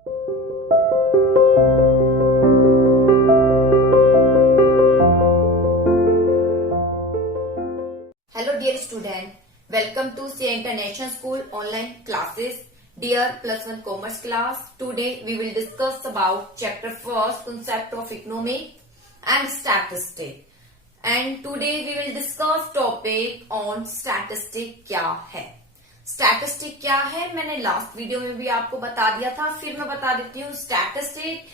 Hello dear student, welcome to C International School online classes. Dear plus one commerce class, today we will discuss about chapter first concept of economic and statistic. And today we will discuss topic on statistic क्या है. Statistic क्या है मैंने last video में भी आपको बता दिया था, फिर मैं बता देती हूँ. स्टैटिस्टिक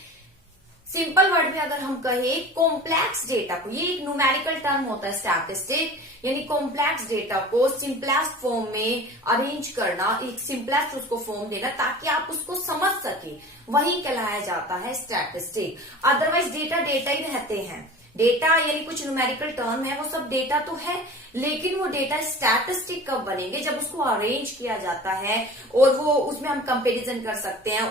सिंपल वर्ड में अगर हम कहें कॉम्प्लेक्स डेटा को, ये एक न्यूमेरिकल टर्म होता है स्टैटिस्टिक, यानी कॉम्प्लेक्स डेटा को सिंपलेस्ट फॉर्म में अरेंज करना, एक सिंपलेस्ट उसको फॉर्म देना ताकि आप उसको समझ सके, वही कहलाया जाता है स्टैटिस्टिक. अदरवाइज डेटा डेटा ही रहते हैं. डेटा यानी कुछ न्यूमेरिकल टर्म है, वो सब डेटा तो है, लेकिन वो डेटा स्टैटिस्टिक कब बनेंगे, जब उसको अरेंज किया जाता है और वो उसमें हम कंपैरिजन कर सकते हैं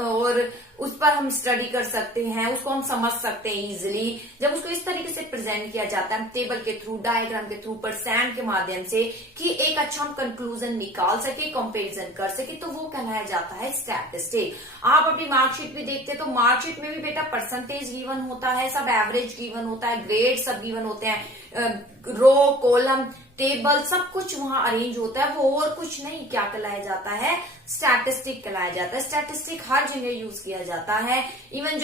और उस पर हम स्टडी कर सकते हैं, उसको हम समझ सकते हैं इजिली. जब उसको इस तरीके से प्रेजेंट किया जाता है टेबल के थ्रू, डायग्राम के थ्रू, परसेंट के माध्यम से, कि एक अच्छा हम कंक्लूजन निकाल सके, कंपैरिजन कर सके, तो वो कहलाया जाता है स्टैटिस्टिक. आप अपनी मार्कशीट भी देखते हैं तो मार्कशीट में भी बेटा परसेंटेज गिवन होता है, सब एवरेज गिवन होता है, ग्रेड सब गिवन होते हैं, रो कॉलम टेबल सब कुछ वहां अरेंज होता है. वो और कुछ नहीं, क्या कहलाया जाता है, स्टैटिस्टिक कहलाया जाता है. स्टैटिस्टिक हर जगह यूज किया जाता है. इवन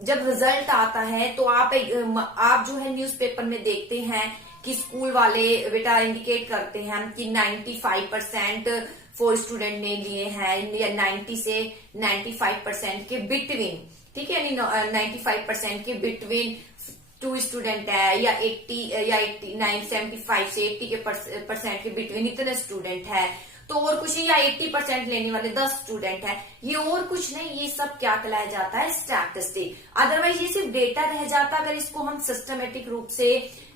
जब रिजल्ट आता है तो आप जो है न्यूज़पेपर में देखते हैं कि स्कूल वाले बेटा इंडिकेट करते हैं कि 95% 4 स्टूडेंट ने लिए हैं, या 90 से 95% के बिटवीन, ठीक है, यानी 95% के बिटवीन 2 स्टूडेंट है, या 80 या 89 75 से 80 के परसेंट के बिटवीन इतने स्टूडेंट है, तो और कुछ, या 80% लेने वाले 10 स्टूडेंट है, ये और कुछ नहीं, ये सब क्या कहलाया जाता है, स्टैटिस्टिक. अदरवाइज ये सिर्फ डेटा रह जाता अगर इसको हम सिस्टमेटिक रूप से,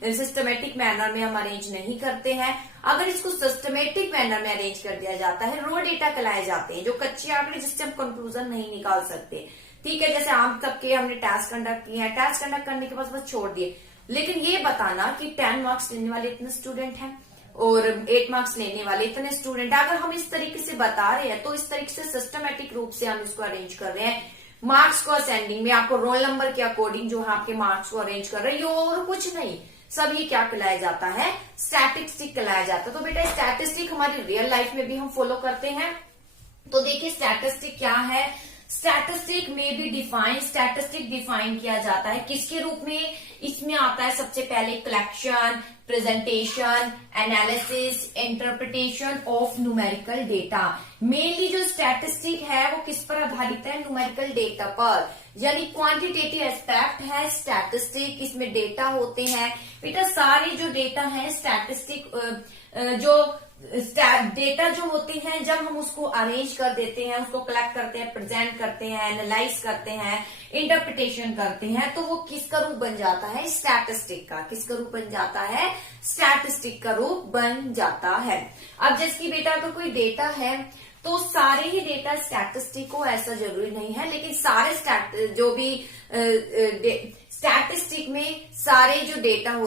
सिस्टमेटिक मैनर में हम अरेंज नहीं करते हैं. अगर इसको सिस्टमेटिक मैनर में अरेंज कर दिया जाता है, रो डेटा कहलाए जाते हैं, जो कच्चे आंकड़े जिससे हम कंक्लूजन नहीं निकाल सकते. ठीक है, जैसे आम तक के हमने टेस्ट कंडक्ट किए हैं, टेस्ट कंडक्ट करने के बाद बस छोड़ दिए, लेकिन ये बताना कि 10 मार्क्स लेने वाले इतने स्टूडेंट हैं और 8 मार्क्स लेने वाले इतने स्टूडेंट, अगर हम इस तरीके से बता रहे हैं तो इस तरीके से सिस्टमेटिक रूप से हम इसको अरेंज कर रहे हैं. मार्क्स को असेंडिंग में आपको रोल नंबर के अकॉर्डिंग जो है आपके मार्क्स को अरेंज कर रहे हैं, ये और कुछ नहीं, सब ये क्या कहलाया जाता है, स्टैटिस्टिक कहलाया जाता है. तो बेटा स्टैटिस्टिक हमारी रियल लाइफ में भी हम फॉलो करते हैं. तो देखिए स्टैटिस्टिक क्या है. स्टैटिस्टिक में भी स्टैटिस्टिक डिफाइन किया जाता है किसके रूप में, इसमें आता है सबसे पहले collection, presentation, analysis, interpretation of numerical data. Mainly जो स्टैटिस्टिक है वो किस पर आधारित है, न्यूमेरिकल डेटा पर, यानी क्वांटिटेटिव एस्पेक्ट है स्टैटिस्टिक. इसमें डेटा होते हैं बेटा, सारे जो डेटा है स्टैटिस्टिक, जो डेटा जो होते हैं, जब हम उसको अरेंज कर देते हैं, उसको कलेक्ट करते हैं, प्रेजेंट करते हैं, एनालाइज करते हैं, इंटरप्रिटेशन करते हैं, तो वो किसका रूप बन जाता है, स्टैटिस्टिक का. किसका रूप बन जाता है, स्टैटिस्टिक का रूप बन जाता है. अब जैसे कि बेटा अगर कोई डेटा है तो सारे ही डेटा स्टैटिस्टिक हो ऐसा जरूरी नहीं है, लेकिन सारे जो भी स्टैटिस्टिक में सारे जो डेटा हो,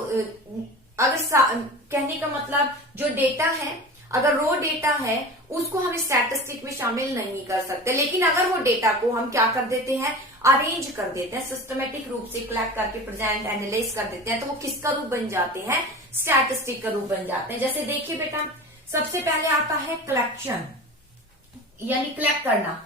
अगर कहने का मतलब जो डेटा है, अगर रो डेटा है उसको हम स्टैटिस्टिक में शामिल नहीं कर सकते, लेकिन अगर वो डेटा को हम क्या कर देते हैं, अरेंज कर देते हैं, सिस्टमेटिक रूप से कलेक्ट करके प्रेजेंट एनालाइज कर देते हैं, तो वो किसका रूप बन जाते हैं, स्टैटिस्टिक का रूप बन जाते हैं. जैसे देखिए बेटा, सबसे पहले आता है कलेक्शन, यानी कलेक्ट करना.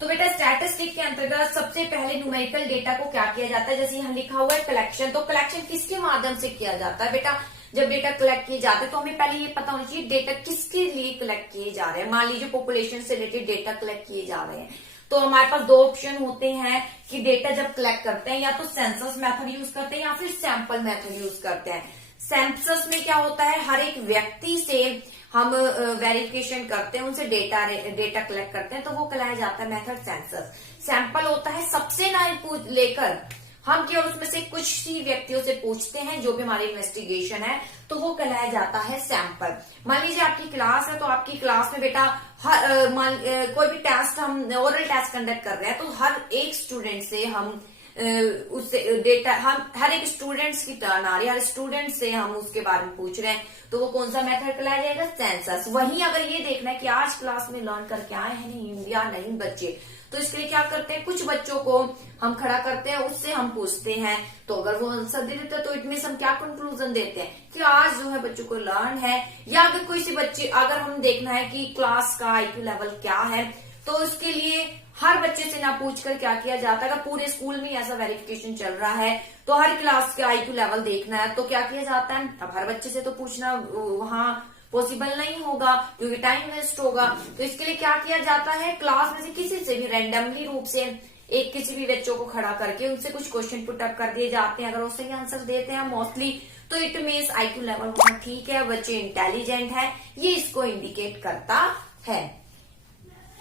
तो बेटा स्टैटिस्टिक के अंतर्गत सबसे पहले न्यूमेरिकल डेटा को क्या किया जाता है, जैसे यहाँ लिखा हुआ है कलेक्शन, तो कलेक्शन किसके माध्यम से किया जाता है बेटा, जब डेटा कलेक्ट किए जाते हैं तो हमें पहले ये पता होना चाहिए डेटा किसके लिए कलेक्ट किए जा रहे हैं. मान लीजिए पॉपुलेशन से रिलेटेड डेटा कलेक्ट किए जा रहे हैं, तो हमारे पास 2 ऑप्शन होते हैं कि डेटा जब कलेक्ट करते हैं, या तो सेंसस मेथड यूज करते हैं या फिर सैंपल मेथड यूज करते हैं. सेंसस में क्या होता है, हर एक व्यक्ति से हम वेरिफिकेशन करते हैं, उनसे डेटा कलेक्ट करते हैं, तो वो कहलाया जाता है मेथड सेंसस. सैंपल होता है सबसे ना लेकर हम केवल उसमें से कुछ ही व्यक्तियों से पूछते हैं, जो भी हमारी इन्वेस्टिगेशन है, तो वो कहलाया जाता है सैंपल. मान लीजिए आपकी क्लास है, तो आपकी क्लास में बेटा कोई भी टेस्ट, हम ओरल टेस्ट कंडक्ट कर रहे हैं, तो हर एक स्टूडेंट से हम उससे डेटा, हम हर एक स्टूडेंट्स की टर्न आ रही है, हर स्टूडेंट से हम उसके बारे में पूछ रहे हैं, तो वो कौन सा मेथड कहलाया जाएगा, सेंसस। वहीं अगर ये देखना है कि आज क्लास में लर्न करके आए हैं नहीं या नहीं बच्चे, तो इसके लिए क्या करते हैं, कुछ बच्चों को हम खड़ा करते हैं, उससे हम पूछते हैं, तो अगर वो आंसर दे देते हैं तो इट मींस हम क्या कंक्लूजन देते हैं कि आज जो है बच्चों को लर्न है। या अगर कोई सी बच्चे, अगर हम देखना है कि क्लास का आईक्यू लेवल क्या है, तो उसके लिए हर बच्चे से ना पूछकर क्या किया जाता है, अगर पूरे स्कूल में ऐसा वेरिफिकेशन चल रहा है तो हर क्लास का आईक्यू लेवल देखना है, तो क्या किया जाता है, अब हर बच्चे से तो पूछना वहां पॉसिबल नहीं होगा क्योंकि टाइम वेस्ट होगा, तो इसके लिए क्या किया जाता है, क्लास में से किसी से भी रैंडमली रूप से एक किसी भी बच्चों को खड़ा करके उनसे कुछ क्वेश्चन पुट अप कर दिए जाते हैं। अगर वो सही आंसर देते हैं मोस्टली, तो इट मीन्स आईक्यू लेवल वहां ठीक है, बच्चे इंटेलिजेंट है, ये इसको इंडिकेट करता है।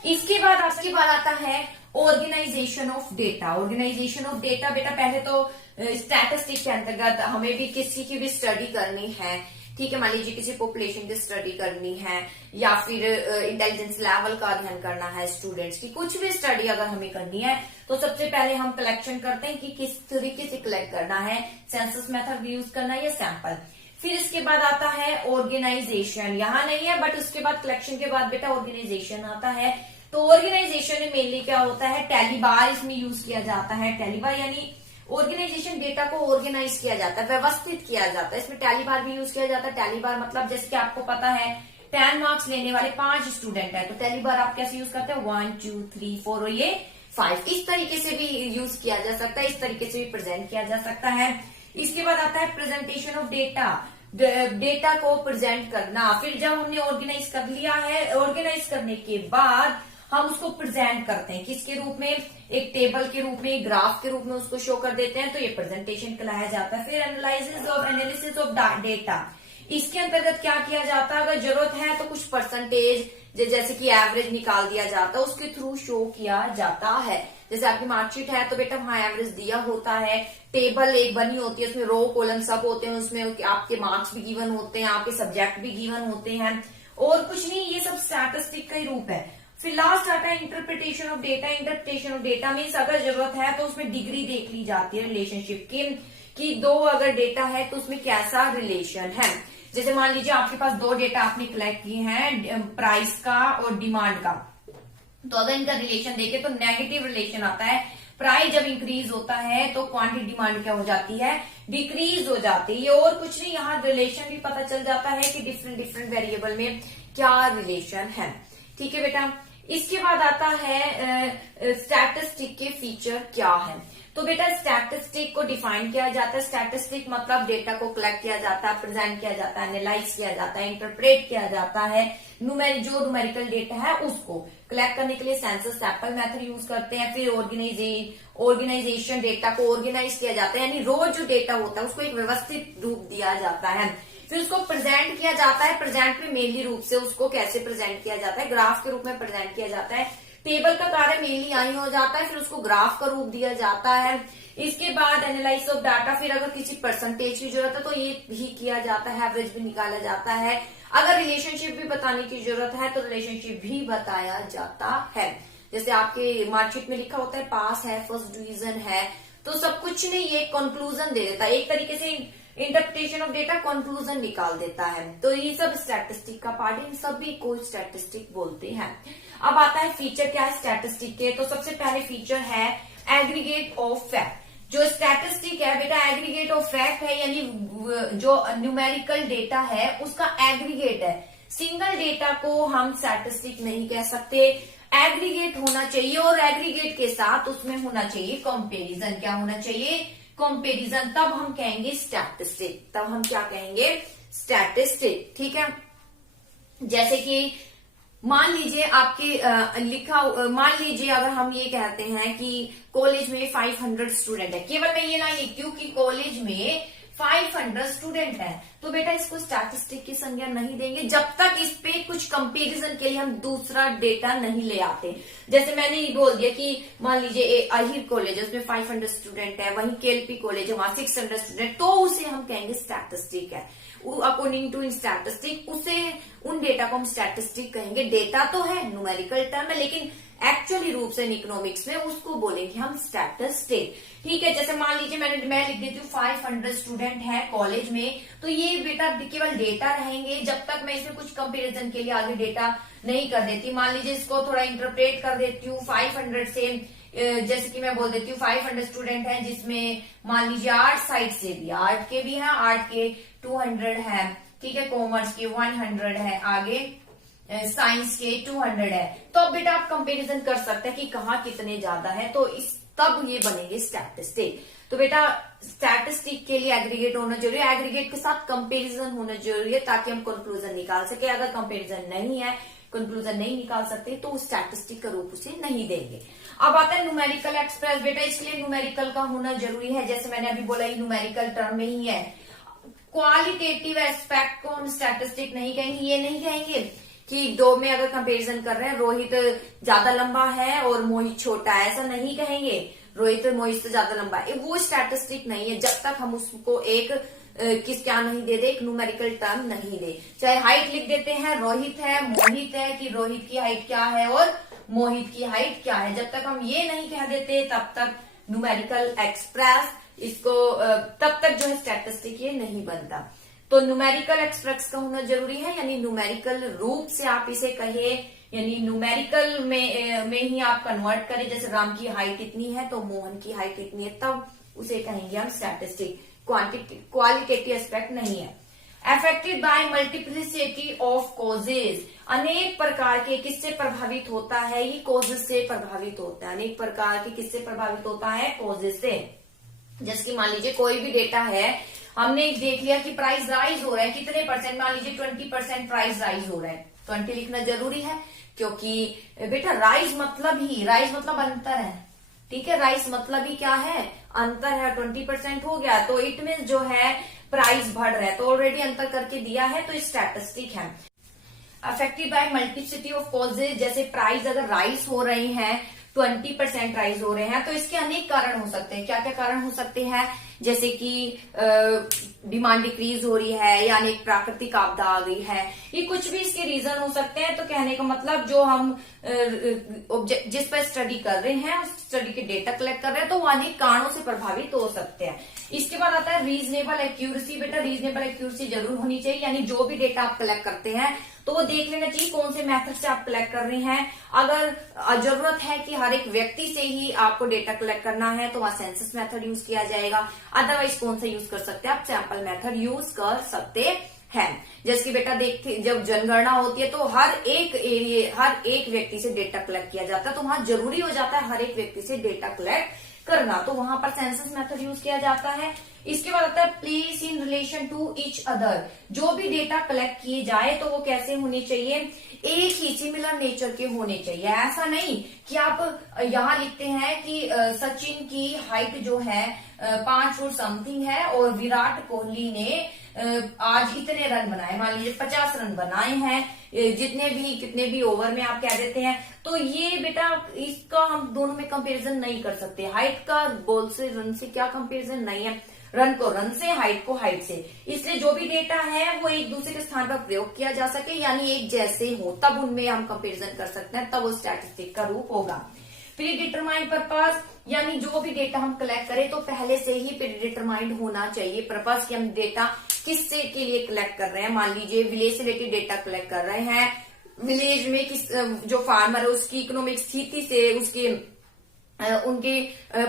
इसके बाद आपकी बात आता है organisation of data. Organisation of data, बेटा पहले तो स्टैटिस्टिक्स के अंतर्गत हमें भी किसी की भी स्टडी करनी है, ठीक है, मान लीजिए किसी पॉपुलेशन की स्टडी करनी है या फिर इंटेलिजेंस लेवल का अध्ययन करना है स्टूडेंट्स की, कुछ भी स्टडी अगर हमें करनी है तो सबसे पहले हम कलेक्शन करते हैं कि किस तरीके से कलेक्ट करना है, सेंसस मेथड यूज करना है या सैंपल। फिर इसके बाद आता है ऑर्गेनाइजेशन, यहाँ नहीं है बट उसके बाद कलेक्शन के बाद बेटा ऑर्गेनाइजेशन आता है। तो ऑर्गेनाइजेशन में मेनली क्या होता है, टैली बार इसमें यूज किया जाता है। टैली बार यानी ऑर्गेनाइजेशन डेटा को ऑर्गेनाइज किया जाता है, व्यवस्थित किया जाता है, इसमें टैली बार भी यूज किया जाता है। टैली बार मतलब जैसे कि आपको पता है 10 मार्क्स लेने वाले 5 स्टूडेंट है, तो टैली बार आप कैसे यूज करते हैं, 1 2 3 4 और ये 5, इस तरीके से भी यूज किया जा सकता है, इस तरीके से भी प्रेजेंट किया जा सकता है। इसके बाद आता है प्रेजेंटेशन ऑफ डेटा, डेटा को प्रेजेंट करना। फिर जब हमने ऑर्गेनाइज कर लिया है, ऑर्गेनाइज करने के बाद हम उसको प्रेजेंट करते हैं किसके रूप में, एक टेबल के रूप में, ग्राफ के रूप में उसको शो कर देते हैं, तो ये प्रेजेंटेशन कहलाया जाता है। फिर एनालिसिस ऑफ डेटा, इसके अंतर्गत क्या किया जाता है, अगर जरूरत है तो कुछ परसेंटेज जैसे कि एवरेज निकाल दिया जाता है, उसके थ्रू शो किया जाता है। जैसे आपकी मार्कशीट है तो बेटा वहां एवरेज दिया होता है, टेबल एक बनी होती है, उसमें रो कॉलम सब होते हैं, उसमें आपके मार्क्स भी गिवन होते हैं, आपके सब्जेक्ट भी गिवन होते हैं, और कुछ नहीं, ये सब स्टैटिस्टिक का ही रूप है। फिर लास्ट आता है interpretation of data. Interpretation of data means अगर जरूरत है तो उसमें डिग्री देख ली जाती है रिलेशनशिप की, कि दो अगर डेटा है तो उसमें कैसा रिलेशन है। जैसे मान लीजिए आपके पास 2 डेटा आपने कलेक्ट किए हैं, प्राइस का और डिमांड का, तो अगर इनका रिलेशन देखे तो नेगेटिव रिलेशन आता है। प्राइस जब इंक्रीज होता है तो क्वांटिटी डिमांड क्या हो जाती है, डिक्रीज हो जाती है। और कुछ नहीं, यहाँ रिलेशन भी पता चल जाता है कि डिफरेंट वेरिएबल में क्या रिलेशन है, ठीक है बेटा। इसके बाद आता है स्टैटिस्टिक के फीचर क्या है। तो बेटा स्टैटिस्टिक को डिफाइन किया जाता है, स्टैटिस्टिक मतलब डेटा को कलेक्ट किया जाता है, प्रेजेंट किया जाता है, एनालाइज किया जाता है, इंटरप्रेट किया जाता है। जो न्यूमेरिकल डेटा है उसको कलेक्ट करने के लिए सेंसस सैंपल मेथड यूज करते हैं। फिर ऑर्गेनाइजेशन, डेटा को ऑर्गेनाइज किया जाता है, यानी रोज जो डेटा होता है उसको एक व्यवस्थित रूप दिया जाता है। फिर उसको प्रेजेंट किया जाता है, प्रेजेंट में मेनली रूप से उसको कैसे प्रेजेंट किया जाता है, ग्राफ के रूप में प्रेजेंट किया जाता है। टेबल का कार्य मेनली यही हो जाता है, फिर उसको ग्राफ का रूप दिया जाता है। इसके बाद एनालिसिस ऑफ डाटा, फिर अगर किसी परसेंटेज की जरूरत है तो ये भी किया जाता है, एवरेज भी निकाला जाता है। अगर रिलेशनशिप भी बताने की जरूरत है तो रिलेशनशिप भी बताया जाता है। जैसे आपके मार्कशीट में लिखा होता है पास है, फर्स्ट डिवीजन है, तो सब कुछ नहीं, ये कंक्लूजन दे देता है, एक तरीके से इंटरप्रिटेशन ऑफ डेटा कंक्लूजन निकाल देता है। तो ये सब स्टैटिस्टिक का पार्ट है, सभी को स्टैटिस्टिक बोलते हैं। अब आता है फीचर क्या है स्टैटिस्टिक के। तो सबसे पहले फीचर है एग्रीगेट ऑफ फैक्ट। जो स्टैटिस्टिक है बेटा एग्रीगेट ऑफ फैक्ट है, यानी जो न्यूमेरिकल डेटा है उसका एग्रीगेट है। सिंगल डेटा को हम स्टैटिस्टिक नहीं कह सकते, एग्रीगेट होना चाहिए, और एग्रीगेट के साथ उसमें होना चाहिए कंपेरिजन। क्या होना चाहिए, कंपेरिजन, तब हम कहेंगे स्टैटिस्टिक, तब हम क्या कहेंगे, स्टैटिस्टिक, ठीक है। जैसे कि मान लीजिए आपके मान लीजिए अगर हम ये कहते हैं कि कॉलेज में 500 स्टूडेंट है, केवल मैं ये ना लिखती हूँ कि कॉलेज में 500 स्टूडेंट है, तो बेटा इसको स्टैटिस्टिक की संज्ञा नहीं देंगे जब तक इस पे कुछ कंपैरिजन के लिए हम दूसरा डेटा नहीं ले आते। जैसे मैंने ये बोल दिया कि मान लीजिए अहिर कॉलेज है, उसमें 500 स्टूडेंट है, वहीं केएलपी कॉलेज है, वहां 600 स्टूडेंट, तो उसे हम कहेंगे स्टैटिस्टिक है। अकॉर्डिंग टू स्टैटिस्टिक, उसे उन डेटा को हम स्टैटिस्टिक कहेंगे। डेटा तो है, न्यूमेरिकल टर्म है, लेकिन एक्चुअली रूप से इकोनॉमिक्स में उसको बोलेंगे हम स्टैटिस्टिक। ठीक है, जैसे मान लीजिए मैं लिख देती हूँ 500 स्टूडेंट है कॉलेज में, तो ये बेटा केवल डेटा रहेंगे जब तक मैं इसमें कुछ कंपैरिजन के लिए आगे डेटा नहीं कर देती। मान लीजिए इसको थोड़ा इंटरप्रेट कर देती हूँ 500 से, जैसे कि मैं बोल देती हूँ 500 स्टूडेंट हैं, जिसमें मान लीजिए आर्ट साइड से भी, आर्ट के भी हैं, आर्ट के 200 है, ठीक है, कॉमर्स के 100 है, आगे साइंस के 200 है। तो अब बेटा आप कंपैरिजन कर सकते हैं कि कहाँ कितने ज्यादा है, तो तब ये बनेंगे स्टैटिस्टिक। तो बेटा स्टैटिस्टिक के लिए एग्रीगेट होना जरूरी है, एग्रीगेट के साथ कंपैरिजन होना जरूरी है, ताकि हम कंक्लूजन निकाल सके। अगर कंपैरिजन नहीं है, कंक्लूजन नहीं निकाल सकते, तो स्टैटिस्टिक का रूप उसे नहीं देंगे। अब आता है न्यूमेरिकल एक्सप्रेस। बेटा इसके लिए न्यूमेरिकल का होना जरूरी है, जैसे मैंने अभी बोला, न्यूमेरिकल टर्म में ही है। क्वालिटेटिव एस्पेक्ट को हम स्टैटिस्टिक नहीं कहेंगे, ये नहीं कहेंगे कि दो में अगर कंपैरिजन कर रहे हैं, रोहित ज्यादा लंबा है और मोहित छोटा है, ऐसा नहीं कहेंगे। रोहित मोहित से ज्यादा लंबा है, वो स्टैटिस्टिक नहीं है जब तक हम उसको एक क्या नहीं दे दे, एक न्यूमेरिकल टर्म नहीं दे। चाहे हाइट लिख देते हैं, रोहित है मोहित है, कि रोहित की हाइट क्या है और मोहित की हाइट क्या है, जब तक हम ये नहीं कह देते तब तक न्यूमेरिकल एक्सप्रेस इसको तब तक जो है स्टैटिस्टिक ये नहीं बनता। तो न्यूमेरिकल एक्सप्रेस का होना जरूरी है, यानी न्यूमेरिकल रूप से आप इसे कहे, यानी न्यूमेरिकल में ही आप कन्वर्ट करें। जैसे राम की हाइट इतनी है तो मोहन की हाइट इतनी है, तब उसे कहेंगे हम स्टैटिस्टिक। क्वालिटेटिव एस्पेक्ट नहीं है। Affected by multiplicity of causes, अनेक प्रकार के किससे प्रभावित होता है, ये कॉजेज से प्रभावित होता है। अनेक प्रकार के किससे प्रभावित होता है, कॉजेज से। जैसे कि मान लीजिए कोई भी डेटा है, हमने देख लिया कि प्राइस राइज हो रहा है, कितने परसेंट, मान लीजिए 20% प्राइस राइज हो रहा है, 20 लिखना जरूरी है, क्योंकि बेटा राइज मतलब अंतर है, ठीक है, राइज मतलब ही क्या है, अंतर है। 20% हो गया तो इट मीन जो है प्राइस बढ़ रहा है, तो ऑलरेडी अंतर करके दिया है, तो स्टैटिस्टिक है। Affected by multiplicity of causes, जैसे प्राइस अगर राइज हो रहे हैं, 20% राइज हो रहे हैं, तो इसके अनेक कारण हो सकते हैं। क्या क्या कारण हो सकते हैं, जैसे कि डिमांड डिक्रीज हो रही है, या अनेक प्राकृतिक आपदा आ गई है, ये कुछ भी इसके रीजन हो सकते हैं। तो कहने का मतलब जो हम जिस पर स्टडी कर रहे हैं, उस स्टडी के डेटा कलेक्ट कर रहे हैं, तो वो अनेक कारणों से प्रभावित हो सकते हैं। इसके बाद आता है रीजनेबल एक्यूरेसी। बेटा रीजनेबल एक्यूरेसी जरूर होनी चाहिए, यानी जो भी डेटा आप कलेक्ट करते हैं तो वो देख लेना चाहिए कौन से मेथड से आप कलेक्ट कर रहे हैं। अगर जरूरत है कि हर एक व्यक्ति से ही आपको डेटा कलेक्ट करना है, तो वहां सेंसस मेथड यूज किया जाएगा। अदरवाइज कौन सा यूज कर सकते हैं आप, सैंपल मेथड यूज कर सकते हैं। जैसे कि बेटा देखते, जब जनगणना होती है तो हर एक व्यक्ति से डेटा कलेक्ट किया जाता है, तो वहां जरूरी हो जाता है हर एक व्यक्ति से डेटा कलेक्ट करना, तो वहां पर सेंसस मेथड यूज किया जाता है। इसके बाद आता है place in relation to each other. जो भी डेटा कलेक्ट किए जाए तो वो कैसे होने चाहिए, एक ही सिमिलर नेचर के होने चाहिए। ऐसा नहीं कि आप यहाँ लिखते हैं कि सचिन की हाइट जो है 5 फुट समथिंग है और विराट कोहली ने आज इतने रन बनाए, मान लीजिए 50 रन बनाए हैं, कितने भी ओवर में आप कह देते हैं, तो ये बेटा इसका हम दोनों में कंपैरिजन नहीं कर सकते। हाइट का बॉल से रन से क्या कंपैरिजन नहीं है, रन को रन से, हाइट को हाइट से। इसलिए जो भी डेटा है वो एक दूसरे के स्थान पर प्रयोग किया जा सके, यानी एक जैसे हो, तब उनमें हम कंपैरिजन कर सकते हैं, तब वो स्टैटिस्टिक का रूप होगा। प्री डिटरमाइंड पर्पस, यानी जो भी डेटा हम कलेक्ट करें तो पहले से ही प्री डिटरमाइंड होना चाहिए पर्पस, कि हम डेटा किससे के लिए कलेक्ट कर रहे हैं। मान लीजिए विलेज से रिलेटेड डेटा कलेक्ट कर रहे हैं, विलेज में जो फार्मर है उसकी इकोनॉमिक स्थिति से, उनके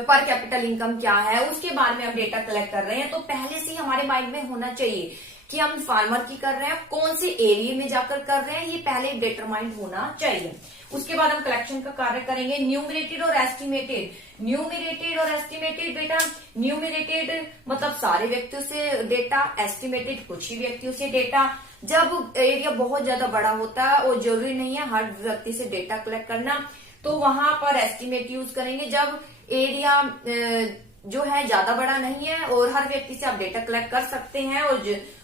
पर कैपिटल इनकम क्या है, उसके बारे में हम डेटा कलेक्ट कर रहे हैं, तो पहले से ही हमारे माइंड में होना चाहिए कि हम फार्मर की कर रहे हैं, कौन से एरिया में जाकर कर रहे हैं, ये पहले डिटरमाइंड होना चाहिए। उसके बाद हम कलेक्शन का कार्य करेंगे। न्यूमरेटेड और एस्टिमेटेड। न्यूमरेटेड और एस्टिमेटेड, बेटा न्यूमरेटेड मतलब सारे व्यक्तियों से डेटा, एस्टिमेटेड कुछ ही व्यक्तियों से डेटा। जब एरिया बहुत ज्यादा बड़ा होता है और जरूरी नहीं है हर व्यक्ति से डेटा कलेक्ट करना, तो वहां पर एस्टिमेट यूज करेंगे। जब एरिया जो है ज्यादा बड़ा नहीं है और हर व्यक्ति से आप डेटा कलेक्ट कर सकते हैं,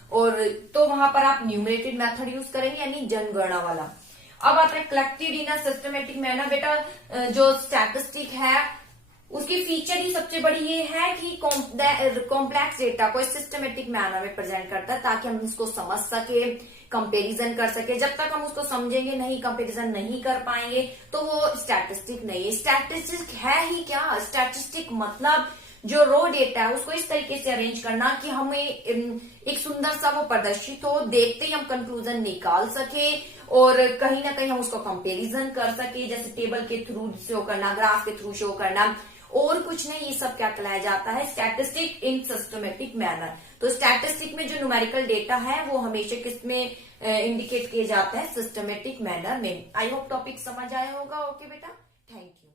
और तो वहां पर आप न्यूमरेटेड मेथड यूज करेंगे, यानी जनगणना वाला। अब आता है collected in a systematic manner. बेटा जो स्टैटिस्टिक है उसकी फीचर ही सबसे बड़ी ये है कि कॉम्प्लेक्स डेटा को सिस्टमेटिक मैनर में प्रेजेंट करता है, ताकि हम इसको समझ सके, कंपैरिजन कर सके। जब तक हम उसको समझेंगे नहीं, कंपैरिजन नहीं कर पाएंगे, तो वो स्टैटिस्टिक नहीं है। स्टैटिस्टिक है ही क्या? स्टैटिस्टिक मतलब जो रो डेटा है उसको इस तरीके से अरेंज करना कि हमें एक सुंदर सा वो प्रदर्शित हो, देखते ही हम कंक्लूजन निकाल सके और कहीं ना कहीं हम उसको कंपैरिजन कर सके, जैसे टेबल के थ्रू शो करना, ग्राफ के थ्रू शो करना, और कुछ नहीं। ये सब क्या कहलाया जाता है? स्टैटिस्टिक इन सिस्टमेटिक मैनर। तो स्टैटिस्टिक में जो न्यूमेरिकल डेटा है वो हमेशा किसमें इंडिकेट किए जाते हैं? सिस्टमेटिक मैनर में। आई होप टॉपिक समझ आया होगा। ओके बेटा, थैंक यू।